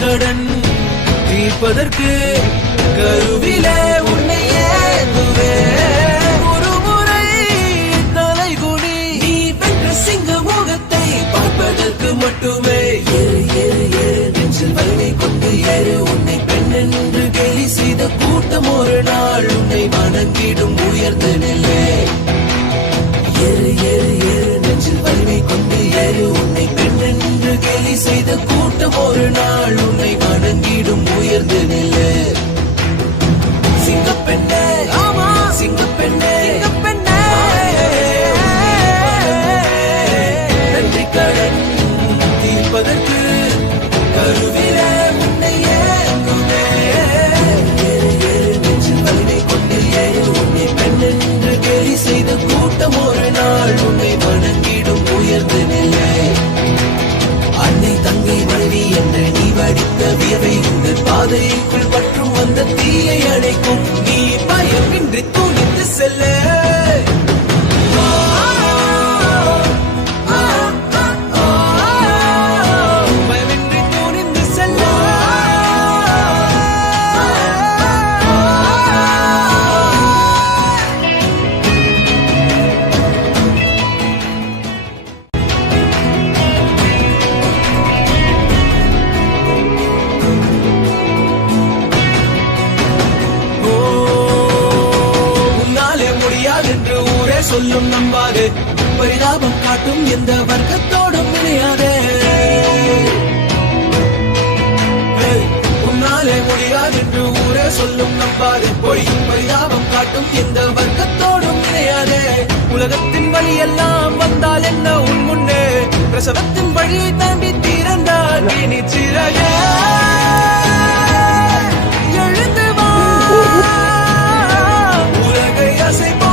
கடன் தீர்ப்பதற்கு கருவிலே உன்னை ஏந்துவே ஒரு முறை தலைகுனி நீ வென்ற சிங்க முகத்தை பார்ப்பதற்கு மட்டுமே ஏறு ஏறு ஏறு நெஞ்சில் வலிமை கொண்டு ஏறு உன்னை பெண் என்று கேலி செய்த கூட்டம் ஒரு நாள் உன்னை வணங்கிடும் உயர்ந்த நிலை ஏறு ஏறு ஏறு நெஞ்சில் வலிமை கொண்டு ஏறு உன்னை பெண் என்று கேலி செய்த கூட்டம் ஒரு நாள் உன்னை வணங்கிடும் உயர்ந்த நிலை சிங்கப்பெண்ணே ஆமா சிங்கப்பெண்ணே சிங்கப்பெண்ணே நன்றி கடன் தீர்ப்பதற்கு கருவிலே உன்னை ஏங்குவே ஏறு ஏறு நெஞ்சில் வலிமை கொண்டு ஏறு உன்னை பெண் என்று கேலி செய்த கூட்டம் ஒரு நாள் உன்னை வணங்கிடும் உயர்ந்த நிலை அன்னை தங்கை மனைவி என்று நீ வடித்த வியவை உங்கள் பாதைக்குள் பற்றும் வந்த தீயை அணைக்கும் நீ பயமின்றி துணித்து செல்ல பயமின்றி துணிந்து செல்ல என்று ஊரே சொல்லும் நம்பாது பரிதாபம் காட்டும் எந்த வர்க்கத்தோடும் இணையாதே உன்னாலே முடியாது என்று ஊரே சொல்லும் நம்பாது பொய் பரிதாபம் காட்டும் எந்த வர்க்கத்தோடும் இணையாதே உலகத்தின் வழி எல்லாம் வந்தால் என்ன உன் முன்னே பிரசவத்தின் வழியை தாண்டி திறந்தால் இனி சிறையே எழுந்து வா உலகை அசைப்போ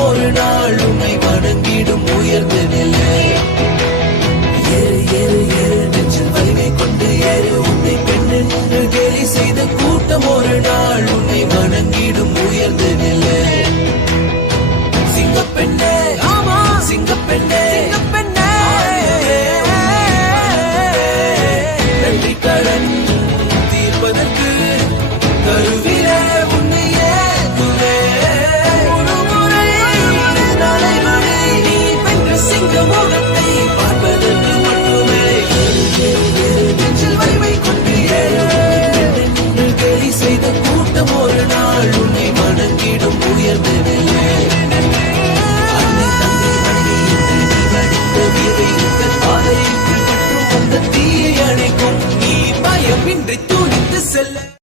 ஒரு நாள் உன்னை வணங்கிடும் உயர்ந்த நிலை ஏறு ஏறு ஏறு நெஞ்சில் வலிமை கொண்டு ஏறு உன்னை பெண் என்று கேலி செய்த கூட்டம் ஒரு நாள் உன்னை வணங்கிடும் உயர்ந்த நிலை சிங்கப்பெண்ணே ஆமா சிங்கப்பெண்ணே சிங்கப்பெண்ணே நன்றி கடன் தீர்ப்பதற்கு கருவிலே உன்னை ஏந்துவே முகத்தை பார்ப்பதற்கு மட்டுமே நெஞ்சில் வலிமை கொண்டு ஏறு கேலி செய்த கூட்டம் ஒரு நாள் உன்னை வணங்கிடும் உயர்ந்த நிலை அன்னை தந்தை மனைவி என்று நீ வடித்த வியவை உங்கள் பாதைக்குள் மற்றும் அந்த தீயை அணைக்கும் நீ பயமின்றி துணித்து செல்ல